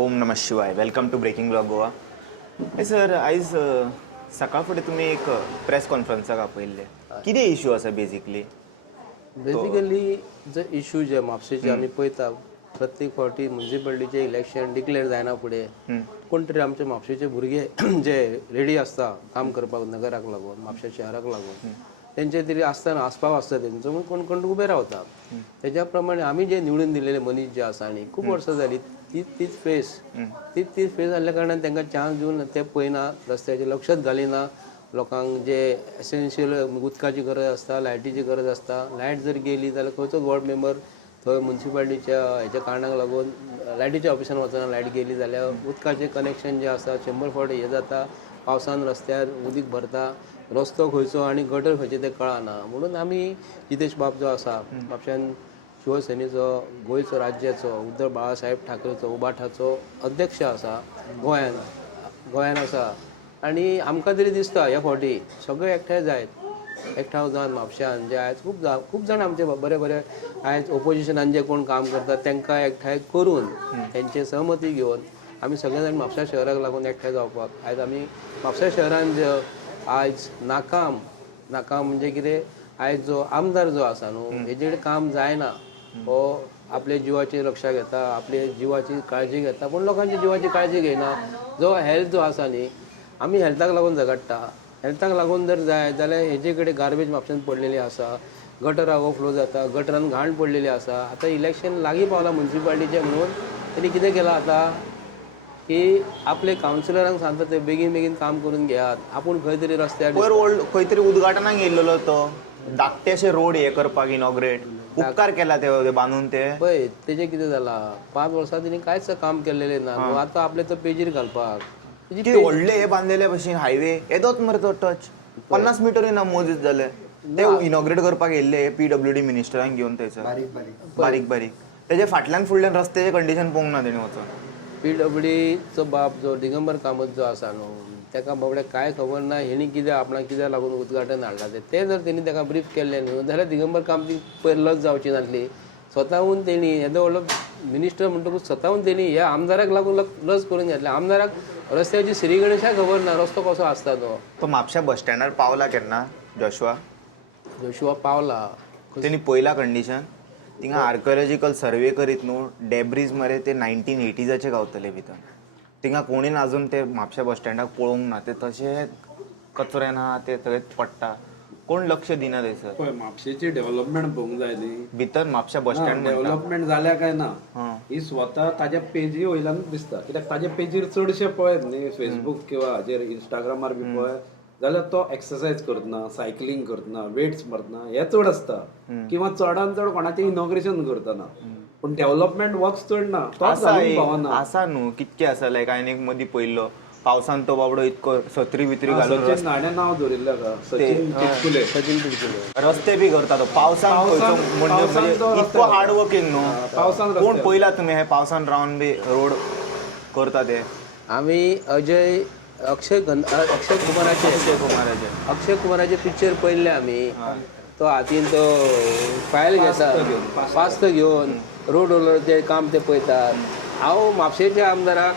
ओम नमः शिवाय. Welcome to breaking blog Goa. Sir आयज सकाळ फुडें तुमी एक प्रेस कॉन्फरन्साक आपयल्ले. कितें इश्यू आसा बेजिकली? जे इश्यू जे म्हापशेचे आमी पळयता प्रत्येक फावटी म्युन्सिपालिटीचे इलेक्शन डिक्लेअर जायना फुडें कोण तरी आमचे म्हापशेचे भुरगे जे रेडी आसता काम करपाक नगराक लागून म्हापशे शहराक लागून तेंचे तरी आसतना आस्पाव आसता तेंचो म्हूण कोण कोण उबे रावता. तेज्या प्रमाणे आमी जे निवडून दिलेले मनीस जे आसा आनी खूब वर्सां जालीं तीच फेस जाल्ल्या कारणान तांकां चान्स दिवन ते पळयना, रस्त्याचेर लक्षच घालिना. लोकांक जे एसेन्शियल उदकाची गरज आसता, लायटीची गरज आसता, लायट जर गेली जाल्यार खंयचो वॉर्ड मेंबर थंय म्युन्सिपालिटीच्या हेच्या कारणाक लागून लायटीच्या ऑफिसान वचना, लायट गेली जाल्यार उदकाचें कनेक्शन जें आसा 100 फावटी हें जाता. पावसान रस्त्यार उदीक भरता, रस्तो खंयचो आनी गटर खंयचे ते कळना. म्हणून आमी जितेश बाब जो आसा म्हापश्यान शिवसेनेचो गोंयचो राज्याचो उद्धव बाळासाहेब ठाकरेचो उबाठाचो अध्यक्ष आसा गोंयान आसा. आनी आमकां तरी दिसता ह्या फावटी सगळे एकठांय जायत एकठांय जावन म्हापश्यान जे आयज खूब जाण आमचे बरे आयज ओपोजिशनान जे कोण काम करतात तांकां एकठांय करून तेंचे सहमती घेवन आमी सगळे जाण म्हापश्या शहराक लागून एकठांय जावपाक आयज आमी म्हापश्या शहरान जो आयज नाकाम म्हणजे कितें आयज जो आमदार जो आसा न्हू हेजेर काम जायना. हो आपले जिवाची रक्षा घेता, आपले जिवाची काळजी घेता, पूण लोकांची जिवाची काळजी घेयना. जो हेल्थ जो आसा न्ही आमी हेल्थाक लागून झगडटा. हेल्थाक लागून जर जाय जाल्यार हेजे कडेन गार्बेज म्हापश्यान पडलेली आसा, गटरां ओवरफ्लो जाता, गटरान घाण पडलेली आसा. आतां इलेक्शन लागीं पावला म्युन्सिपालिटीचें म्हणून तेणी कितें केलां आतां की आपले कावन्सिलरांक सांगता ते बेगीन काम करून घेयात. आपूण खंय तरी रस्त्यार खंय तरी उदघाटनाक येयल्लो तो धाकटेशे रोड हे करपाक इनॉग्रेट उपकार केला ते बांदून ते पळय तेजें कितें जालां 5 वर्सां तेणी कांयच काम केल्लेलें ना. आतां आपले तो पेजीर घालपाक व्हडले हे बांधलेले भशेन हायवे येदोच मरे तो टच 50 मिटरूय ना मोजीत जाले ते इनॉग्रेट करपाक येयल्ले PWD मिनिस्टरांक घेवन थंयसर बारीक तेजे फाटल्यान फुडल्यान रस्त्याचे कंडिशन पळोवंक ना तेणी वचून. PWDचो बाप जो दिगंबर कामत जो आसा न्हू ताका बाबड्याक कांय खबर ना हेणी कित्याक आपणाक कित्याक लागून उदघाटन हाडलां ते जर तेणी ताका ब्रीफ केल्लें न्हू जाल्यार दिगंबर कामती पयर लज जावची नासली. स्वताहून तेणी येदो व्हडलो मिनिस्टर म्हणटकूच स्वताहून तेणी ह्या आमदाराक लागून लज करून घेतलें. आमदाराक रस्त्याची श्रीगणेशा खबर ना रस्तो कसो आसता तो म्हापश्या बस स्टँडार पावला केन्ना जोशुआ पावला तेणी पयला कंडिशन थिंगा आर्किओलॉजिकल सर्वे करीत न्हू डेब्रीज मरे ते 1980s गावतले भितर. थिंगा कोणीन आजून ते म्हापश्या बस स्टँडाक पळोवंक ना. ते तशे कचऱ्यान आहा ते सगळे पडटा. कोण लक्ष दिना थंयसर. पळय म्हापशेची डेव्हलपमेंट पळोवंक जाय न्ही. भितर म्हापश्या बस स्टँड डेव्हलपमेंट जाल्या काय ना ही स्वता ताज्या पेजी वयल्यानूच दिसता. कित्याक ताज्या पेजीर चडशे पळयत न्ही फेसबूक किंवा हाजेर इंस्टाग्रामार बी पळय जाल्यार तो एक्सरसाइज करतना सायकलिंग करतना वेट्स मारतना हे चड आसता किंवा चडान चड कोणाचें इनॉग्रेशन करतना. पूण डेव्हलपमेंट वर्क्स चड ना आसा न्हू कितके आसा लायक हांवें एक मदीं पयल्लो पावसान तो बाबडो इतको सत्री बित्री घालून सचिन न्हाणे नांव दवरिल्लें आसा सचिन चिटकुले रस्ते बी करता तो पावसान इतको हार्ड वर्किंग न्हू. कोण पयला तुमी हे पावसान रावन बी रोड करता ते. आमी अक्षय कुमाराचे पिक्चर पळयल्ले आमी. तो हातीन तो फायल घेता पास्त घेवन रोड रोलरचे काम ते पळयतात. हांव म्हापशेच्या आमदाराक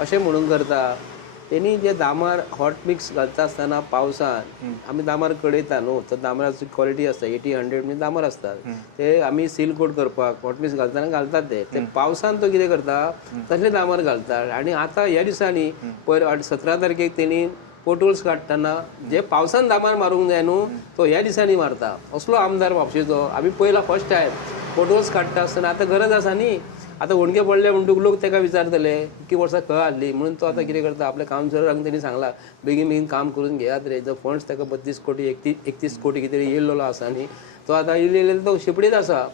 अशें म्हणून करता तेणी जे दामार हॉट मिक्स घालता आसतना पावसान आमी दामार कडयता न्हू तो दामराची क्वॉलिटी आसता 80-100 म्हणजे दामार आसतात ते आमी सील कोट करपाक हॉट मिक्स घालतना घालतात ते पावसान तो कितें करता तसले दामार घालतात. आनी आतां ह्या दिसांनी पयर 17 तारखेक तेणी पोटोल्स काडटना जे पावसान दामार मारूंक जाय न्हू तो ह्या दिसांनी मारता. असलो आमदार म्हापशेचो आमी पयला फर्स्ट टायम पोटोल्स काडटा आसतना आतां गरज आसा न्ही. आतां होणगे पडले म्हणटूक लोक ताका विचारतले की वर्सां खंय हाडली म्हणून तो आतां कितें करता आपल्या कावन्सिलरांक तेणी सांगला बेगीन काम करून घेयात रे. जो फंड्स ताका 32 कोटी 31 कोटी कितें येयल्लो आसा न्ही तो आतां इल्ले तो शिपडीत आसा.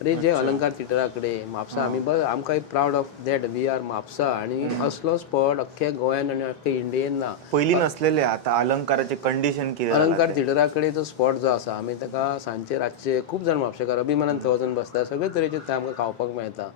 अरे जे अलंकार थिएटरा कडेन म्हापसा आमी आमकां proud of that we are Mapusa. आनी असलो स्पॉट अख्ख्या गोंयान आनी अख्ख्या इंडियेन ना. पयलीं नसलेले आतां अलंकाराचे कंडिशन कितें अलंकार थिएटरा कडेन जो स्पॉट जो आसा आमी ताका सांजचे रातचे खूब जाण म्हापशेकार अभिमानान थंय वचून बसता. सगळे तरेचे थंय आमकां खावपाक मेळटा.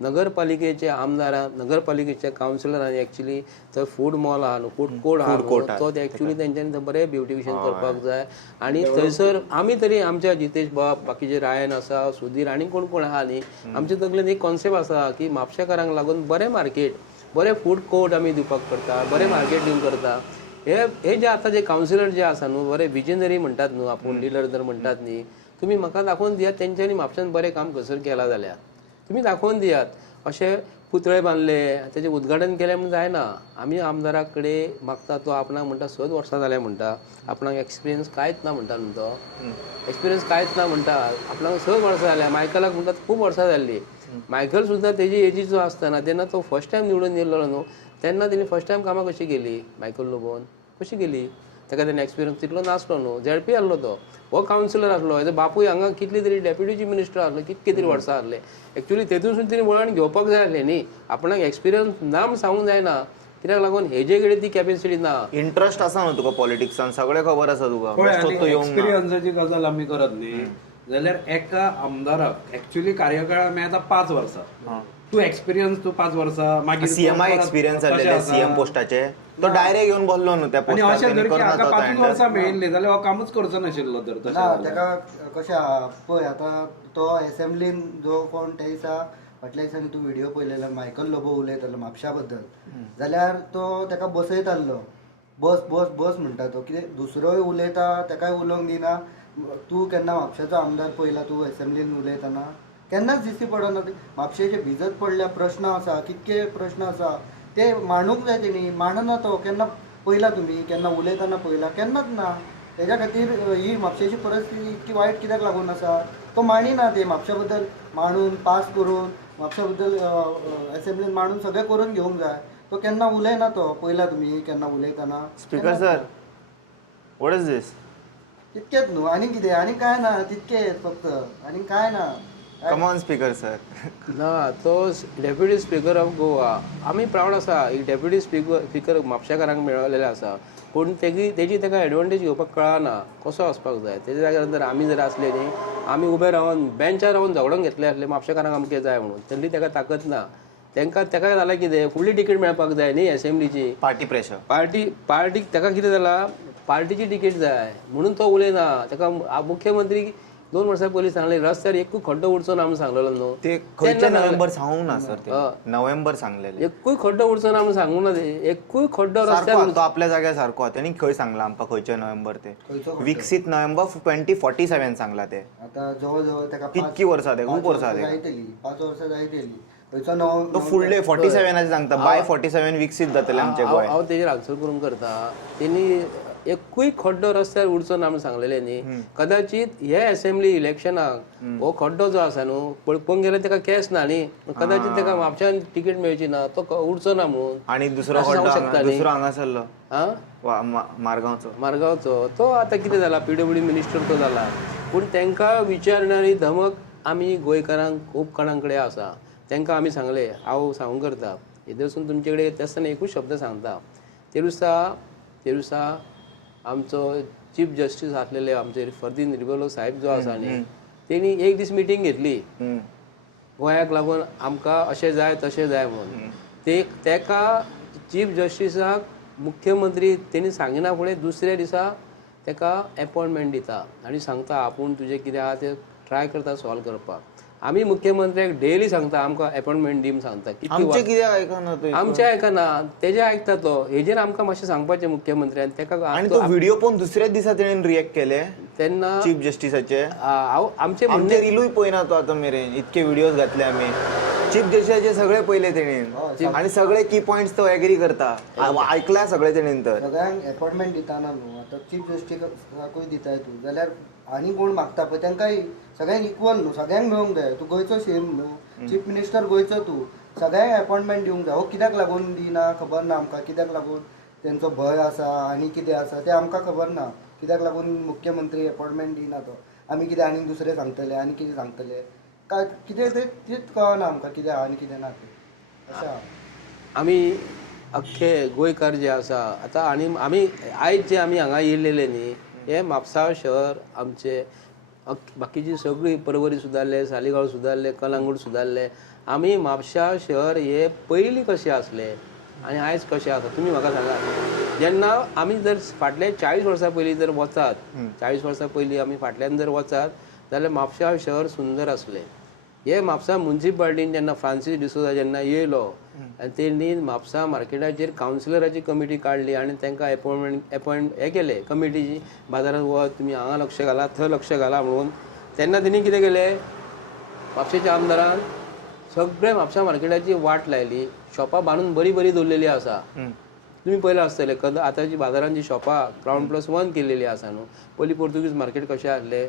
नगरपालिकेचे आमदारान नगरपालिकेच्या कावन्सिलरांनी एक्चुली थंय फूड मॉल आहा न्हू फूड कोर्ट आहा तो एक्चुली तेंच्यांनी बरें ब्युटिफिकेशन करपाक जाय. आनी थंयसर आमी तरी आमच्या जितेश बाब बाकीचे रायन आसा सुधीर आनी कोण आहा न्ही आमचे तकलेन एक कॉन्सेप्ट आसा की म्हापशेकारांक लागून बरें मार्केट बरे फूड कोर्ट आमी दिवपाक करता, बरें मार्केट दिवंक करता. हे जे आतां जे कावन्सिलर जे आसा न्हू, बरे विजनरी म्हणटात न्हू, आपूण लिडर जर म्हणटात न्ही, तुमी म्हाका दाखोवन दियात तेंच्यांनी म्हापशान बरें काम खंयसर केलां जाल्यार तुमी दाखोवन दियात. अशें पुतळे बांदले, तेजें उद्घाटन केलें म्हण जायना. आमी आमदाराक कडेन मागता, तो आपणाक म्हणटा 7 वर्सां जाल्या म्हणटा, आपणाक एक्सपिरियन्स कांयच ना म्हणटा न्हू तो, एक्सपिरियन्स कांयच ना म्हणटा, आपणाक 6 वर्सां जाल्या. मायकलाक म्हणटात खूब वर्सां जाल्ली. मायकल सुद्दां तेजी एजीचो आसतना जेन्ना तो फर्स्ट टायम निवडून येयल्लो न्हू, तेन्ना तेणी फर्स्ट टायम कामां कशी केली मायकल लोबोन, कशी केली, ताका तेन्ना एक्सपिरियन्स तितलो नासलो न्हू. झेडपी आहलो तो, हो कावन्सिलर आसलो, हेजो बापूय हांगा कितली तरी डेप्युटी चीफ मिनिस्टर आसलो, कितके तरी वर्सां आसले. एक्चुअली तेतून तिणी वळण घेवपाक जाय आसलें न्ही. आपणाक एक्सपिरियन्स ना म्हण सांगूंक जायना, कित्याक लागून हेजे कडेन ती कॅपेसिटी ना. इंट्रस्ट आसा न्हू तुका पॉलिटिक्सान, सगळें खबर आसा तुका, बेश्टोच तूं येवंक ना. एक्सपिरियन्साची गजाल आमी करत न्ही जाल्यार एका आमदाराक एक्चुअली कार्यकाळ मेळटा 5 वर्सां. तू एक्सपिरियन्स तू 5 वर्सां मागीर सीएमआय एक्सपिरियन्स जाल्ले सीएम पोस्टाचे, तो डायरेक्ट येवन बसलो न्हू त्या आणि पोस्टार, अशें जर तेणी की करना हाका तो 5 वर्सां मेळिल्ली जाल्यार हो कामूच करचो नाशिल्लो तर तशें ना. जाल्यार. तेका कशें आहा पळय, आतां तो असेंब्लीन जो कोण ते दिसा फाटल्या दिसांनी तूं व्हिडिओ पळयलेलो मायकल लोबो उलयतालो म्हापशा बद्दल, जाल्यार तो तेका बसयतालो, बस बस बस म्हणटा तो. कितें दुसरोय उलयता तेकाय उलोवंक दिना. तूं केन्ना म्हापशाचो आमदार पळयला तूं असेंब्लीन उलयतना? केन्नाच दिश्टी पडना. म्हापशेचे भिजत पडल्या प्रश्न आसा, कितके प्रश्न आसा ते मांडूंक जाय तेणी, मांडना तो. केन्ना पळयला तुमी, केन्ना उलयतना पळयला? केन्नाच ना. तेज्या खातीर ही म्हापशेची परिस्थिती इतकी वायट कित्याक लागून आसा? तो मांडिना ते म्हापशा बद्दल मांडून पास करून, म्हापशा बद्दल असेंब्लीन मांडून सगळें करून घेवंक जाय. तो केन्ना उलयना. तो पळयला तुमी केन्ना उलयतना? स्पीकर सर, व्हॉट इज दिस? तितकेच न्हू, आनी कितें? आनी काय ना, तितकेच फक्त, आनी काय ना. Come on speaker sir. ना, तो डेप्युटी स्पीकर ऑफ गोवा, आमी प्राऊड आसा एक डेप्युटी स्पीकर म्हापशेकारांक मेळलेले आसा. पूण तेजी ताका एडवांटेज घेवपाक कळना कसो वचपाक जाय. तेज्या जाग्यार जर आमी जर आसले न्ही, आमी उबे रावन बेंचार रावन झगडोंक घेतले आसले म्हापशेकारांक अमकें जाय म्हणून. तेन्ना ताका ताकद ना. तेका जाल्यार कितें, फुडली तिकेट मेळपाक जाय न्ही असेंब्लीची. Party pressure. पार्टीक ताका कितें जाला, पार्टीची तिकेट जाय म्हणून तो उलयना. ताका मुख्यमंत्री 2 वर्सां पयलीं सांगले रस्त्यार एकूय खड्डो उरचो ना म्हणून सांगलेलो न्हू. ते खंयच्या नोव्हेंबर सांगूंक ना सर, ते नोव्हेंबर सांगलेले. एकूय खड्डो उरचो ना म्हणून सांगूंक ना. ते एकूय खड्डो रस्त्यार तो आपल्या जाग्यार सारको. तेणी खंय सांगला आमकां खंयचे नोव्हेंबर ते? खंयचो विकसीत नोव्हेंबर 2047 सांगला ते. आतां जवळ जवळ तेका कितकी वर्सां ते? खूब वर्सां ते. जायतली, 5 वर्सां जायतली. तो फुडले 47 सांगता, बाय 47 विकसीत जातले आमचे गोंय. हांव तेजेर आन्सर करूंक करता. तेणी एकूय खड्डो रस्त्यार उरचो ना म्हणून सांगलेले न्ही. कदाचित हे असेंब्ली इलेक्शनाक हो खड्डो जो आसा न्हू, पळोवंक गेल्यार तेका केस ना न्ही, कदाचित तेका म्हापशान तिकेट मेळची ना, तो उरचो ना म्हणून. आणि दुसरो खड्डो दुसरो हांगासरलो मारगांवचो तो आतां कितें जाला, PWD मिनिस्टर तो जाला. पूण तांकां विचारणारी धमक आमी गोंयकारांक खूब कोणां कडेन आसा. तांकां आमी सांगले, हांव सांगूंक करता, हेदे वचून तुमचे कडेन ते आसतना एकूच शब्द सांगता. ते दिसा आमचो चीफ जस्टीस आसलेले आमचे फर्दीन रिबलो साहेब जो आसा न्ही, तेणी एक दीस मिटींग घेतली गोंयाक लागून आमकां अशें जाय तशें जाय म्हणून. तेका चीफ जस्टिसाक मुख्यमंत्री तेणी सांगिना फुडें दुसऱ्या दिसा तेका अपॉयंटमेंट दिता आनी सांगता आपूण तुजें कितें आहा तें ट्राय करता सॉल्व करपाक. आमी मुख्यमंत्र्याक डेली सांगता आमकां अपॉयंटमेंट दी सांगता. आमचें आयकना, तेजें आयकता तो. हेजेर आमकां मातशें सांगपाचें मुख्यमंत्र्यान तेका. आनी तो व्हिडिओ पळोवन दुसऱ्याच दिसा तेणेन रिएक्ट केले तेन्ना चीफ जस्टिसाचे. हांव आमचे रिलूय पळयना तो आतां मेरेन. इतके व्हिडिओज घातले आमी चीफ जस्टिसाचे सगळे पळयले तेणेन आनी सगळे की पॉयंट्स तो एग्री करता. आयकला सगळे तेणेन. तर सगळ्यांक अपॉयंटमेंट दिताना न्हू, आतां चीफ जस्टिसाकूय दिताय तूं जाल्यार आनी कोण मागता पळय तांकांय सगळ्यांक इक्वल न्हू, सगळ्यांक मेळूंक जाय. तूं गोंयचो सीएम न्हू, चीफ मिनिस्टर गोंयचो तूं, सगळ्यांक अपॉयंटमेंट दिवंक जाय. हो कित्याक लागून दिना खबर ना आमकां. कित्याक लागून तेंचो भंय आसा आनी कितें आसा तें आमकां खबर ना. कित्याक लागून मुख्यमंत्री अपॉयंटमेंट दिना तो. आमी कितें आनीक दुसरें सांगतले आनी कितें सांगतले काय कितें तेंच कळना आमकां कितें आहा आनी कितें ना तें अशें आहा. आमी अख्खे गोंयकार जे आसा आतां आनी आमी आयज जे आमी हांगा येयलेले न्ही, हे म्हापसा शहर आमचे बाकीची सगळी परवरी सुदारले, सालिगांव सुदारले, कलंगूट सुदारले. आमी म्हापशा शहर हे पयलीं कशें आसले आनी आयज कशें आसा तुमी म्हाका सांगा. जेन्ना आमी जर फाटले 40 वर्सां पयलीं जर वचात, 40 वर्सां पयलीं आमी फाटल्यान जर वचात जाल्यार म्हापशा शहर सुंदर आसलें. हे म्हापसा म्युन्सिपाल्टीन जेन्ना फ्रांसीस डिसोजा जेन्ना येयलो आनी तेणी म्हापसा मार्केटाचेर कावन्सिलराची कमिटी काडली आनी तांकां अपॉयंट हे केले कमिटीची बाजारात वच तुमी हांगा लक्ष घाला थंय लक्ष घाला म्हणून तेन्ना तेणी कितें केलें म्हापशेच्या आमदारान सगळे म्हापसा मार्केटाची वाट लायली शॉपां बांदून बरी बरी दवरलेली आसा तुम्ही पयलें आसतले आतांची बाजारांत जी शॉपां ग्राउंड+1 केल्लेली आसा न्हू पयलीं पोर्तुगीज मार्केट कशें आसलें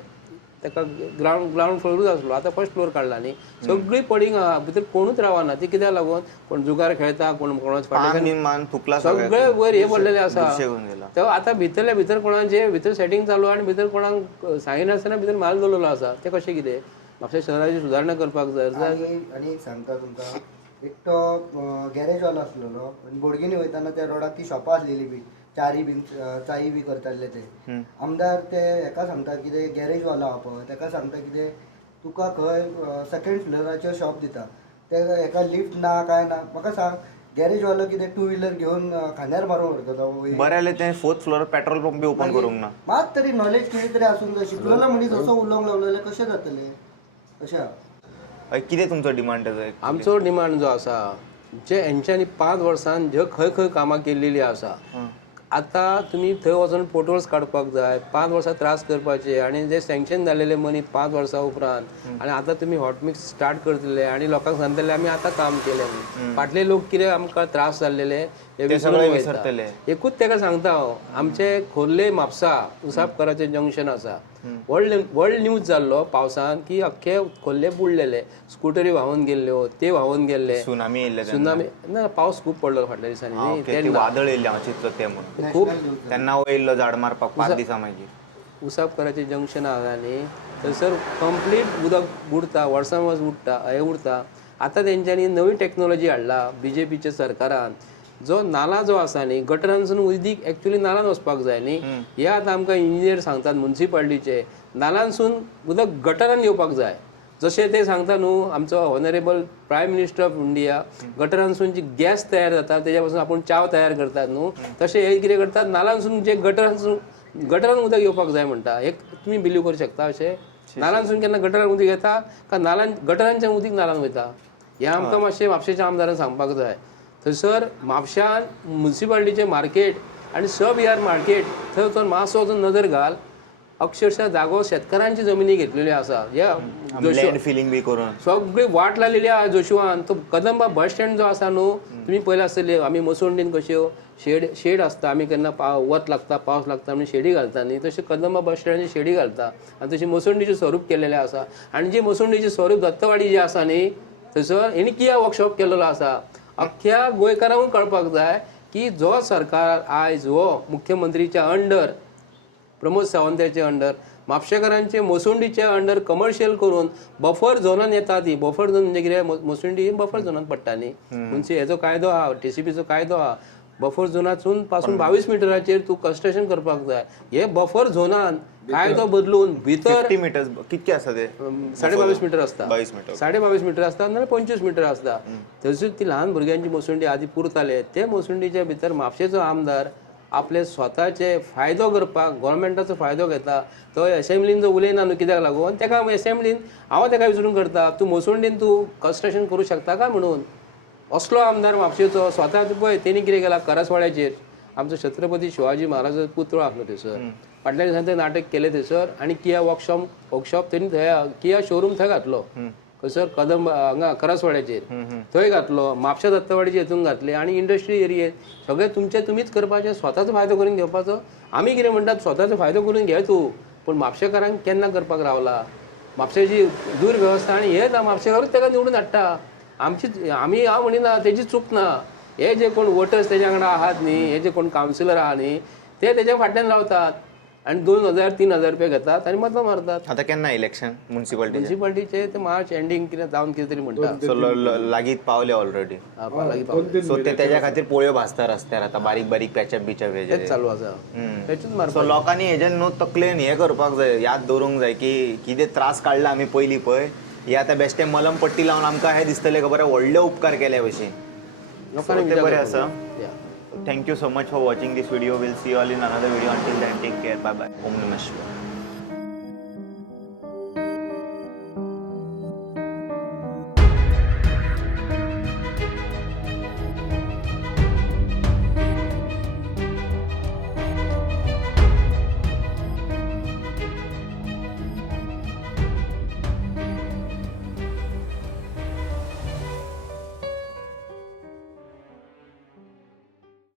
ताका ग्राउंड फ्लोरूच आसलो आतां फर्स्ट फ्लोर काडला न्ही सगळी पडींग आहा भितर कोणूच रावना ती कित्याक लागून कोण जुगार खेळटा कोण कोणाच सगळे वयर हे पडलेले आसा तेव्हा आतां भितरल्या भितर कोणाचे भितर सेटिंग चालू आनी भितर कोणाक सांगिनासतना भितर माल दवरलेलो आसा ते कशें कितें म्हापशा शहराची सुदारणा करपाक जाय आनी एक सांगता तुमकां एक तो गॅरेजवालो आसलेलो बोडगिनी वयताना त्या रोडाक ती शॉपां आसलेली बी चाई बी करताले ते आमदार ते हेका सांगता कितें गॅरेजवालो आहा पळय तेका सांगता कितें तुका खंय सेकंड फ्लोराचेर शॉप दिता ते हेका लिफ्ट ना काय ना म्हाका सांग गॅरेजवालो कितें टू व्हिलर घेवन खांद्यार मारून व्हरतलो बरें जालें तें 4th floor petrol pump be open करूंक ना मात तरी नॉलेज कितें तरी आसूंक जाय शिकलेलो मनीस असो उलोवंक लागलो जाल्यार कशें जातलें अशें कितें तुमचो डिमांड तेजो आमचो डिमांड जो आसा जे हेंच्यांनी 5 वर्सांत जे खंय खंय कामां केल्लेली आसा आतां तुमी थंय वचून फोटोज काडपाक जाय 5 वर्सां त्रास करपाचे आनी जे सँक्शन जालेले मनी 5 वर्सां उपरांत आनी आतां तुमी हॉट मिक्स स्टार्ट करतले आनी लोकांक सांगतले आमी आतां काम केलें म्हणून फाटले लोक कितें आमकां त्रास जाल्लेले हे विसरतले एकूच ताका सांगता हांव आमचे खोर्ले म्हापसा उसापकराचें जंक्शन आसा वर्ल्ड न्यूज जाल्लो पावसान की अख्खे खोर्ले बुडलेले स्कुटरी व्हांवून गेल्ल्यो ते व्हांवून गेल्ले सुनामी ना पावस खूब पडलो फाटल्या दिसांनी वादळ येयल्ले हांव चिंतलो तें म्हणून खूब तेन्ना वयल्लो झाड मारपाक 5 दिसां मागीर उसापकराचें जंक्शन आसा न्ही थंयसर कंप्लीट उदक बुडटा वर्सां वर्स उरता आतां तेंच्यांनी नवी टॅक्नॉलॉजी हाडला BJPच्या सरकारान जो नाला जो आसा न्ही गटरांसून उदीक एक्चुअली नालान वचपाक जाय न्ही हे आतां आमकां इंजिनियर सांगतात म्युन्सिपाल्टीचे नालांसून उदक गटरान येवपाक जाय जशें ते सांगता न्हू आमचो honourable prime minister of India गटरांसून जी गॅस तयार जाता तेज्या पासून आपूण च्या तयार करतात न्हू तशें हे कितें करतात नालांसून जे गटरान उदक येवपाक जाय म्हणटा एक तुमी बिलीव करूं शकता अशें नालांसून केन्ना गटरान उदक येता काय गटरांचें उदीक नालान वयता हें आमकां मातशें म्हापशेच्या आमदारान सांगपाक जाय थंयसर म्हापशान म्युन्सिपाल्टीचें मार्केट आनी सब यार्ड मार्केट थंय वचून मातसो वचून नजर घाल अक्षरशः जागो शेतकारांची जमिनी घेतलेल्यो आसा लँड फिलिंग बी करून सगळी वाट लायलेली आहा जोशुआन तो कदंबा बस स्टँड जो आसा न्हू तुमी पयले आसतले आमी मसोंडीन कश्यो शेड आसता आमी केन्ना वत लागता पावस लागता आमी शेडी घालता न्ही तशें कदंबा बस स्टँडाची शेडी घालता आनी तशी मसोंडीचें स्वरूप केलेलें आसा आनी जी मसोंडीचें स्वरूप दत्तवाडी जी आसा न्ही थंयसर हेणी किया वर्कशॉप केलेलो आसा अख्ख्या गोंयकारांक कळपाक जाय की जो सरकार आयज हो मुख्यमंत्रीच्या अंडर प्रमोद सावंताचे अंडर म्हापशेकारांचे मसोंडीचे अंडर कमर्शियल करून बफर झोनान येता ती बफर झोन म्हणजे कितें मसोंडी बफर झोनान पडटा न्ही म्हणजे हेजो कायदो आहा TCPचो कायदो आहा बफर झोनासून पासून 22 मिटराचेर तूं कंस्ट्रक्शन करपाक जाय हे बफर झोनान कायदो बदलून भितर 50 मिटर्स कितके आसा ते 22.5 मिटर आसता 22.5 मिटर आसता नाल्यार 25 मिटर आसता थंयसून ती ल्हान भुरग्यांची मसोंडी आदी पुरताले ते मसोंडीच्या भितर म्हापशेचो आमदार आपले स्वताचे फायदो करपाक गव्हर्मेंटाचो फायदो घेता तो असेंब्लीन जो उलयना न्हू कित्याक लागून तेका असेंब्लीन हांव तेका विचारून करता तूं मसोंडीन तूं कंस्ट्रक्शन करूं शकता काय म्हणून असलो आमदार म्हापशेचो स्वताचो पळय तेणी कितें केला करसवाड्याचेर आमचो छत्रपती शिवाजी महाराजाचो पुतळो आसलो थंयसर फाटल्या दिसांनी ते नाटक केलें थंयसर आनी किया वर्कशॉप तेणी थंय किया शोरूम थंय घातलो खंयसर कदंब हांगा करसवाड्याचेर थंय घातलो म्हापशा दत्तवाडीचे हितून घातले आनी इंडस्ट्री एरियेत सगळें तुमीच करपाचें स्वताचो फायदो करून घेवपाचो आमी कितें म्हणटात स्वताचो फायदो करून घे तूं पूण म्हापशेकारांक केन्ना करपाक रावला म्हापशेची दुर्वेवस्था आनी हे म्हापशेकारूच ताका निवडून हाडटा आमी हांव म्हणिना तेजी चूक ना हे जे कोण वोटर्स तेज्या वांगडा आहात न्ही हे जे कोण कावन्सिलर आहा न्ही ते तेज्या फाटल्यान रावतात आनी 2,000-3,000 रुपया घेतात आनी मतां मारतात आतां केन्ना इलेक्शन म्युन्सिपाल्टीचे ते मार्च एंडींग कितें जावन कितें तरी म्हणटात सो लागीत पावले ऑलरेडी सो ते तेज्या खातीर पोळ्यो भाजता रस्त्यार आतां बारीक बारीक पॅचअप बिचअप हेजे चालू आसा तेचूच सो मारपाक लोकांनी हेजे न्हू तकलेन हें करपाक जाय याद दवरूंक जाय की कितें त्रास काडला आमी पयलीं पळय हे आतां बेश्टें मलम पट्टी लावन आमकां हें दिसतलें खबर व्हडले उपकार केल्या भशेन लोकांनी ते बरें आसा Thank you so much for watching this video. We'll see you all in another video. Until then, take care. Bye bye. Om Namah Shivaya.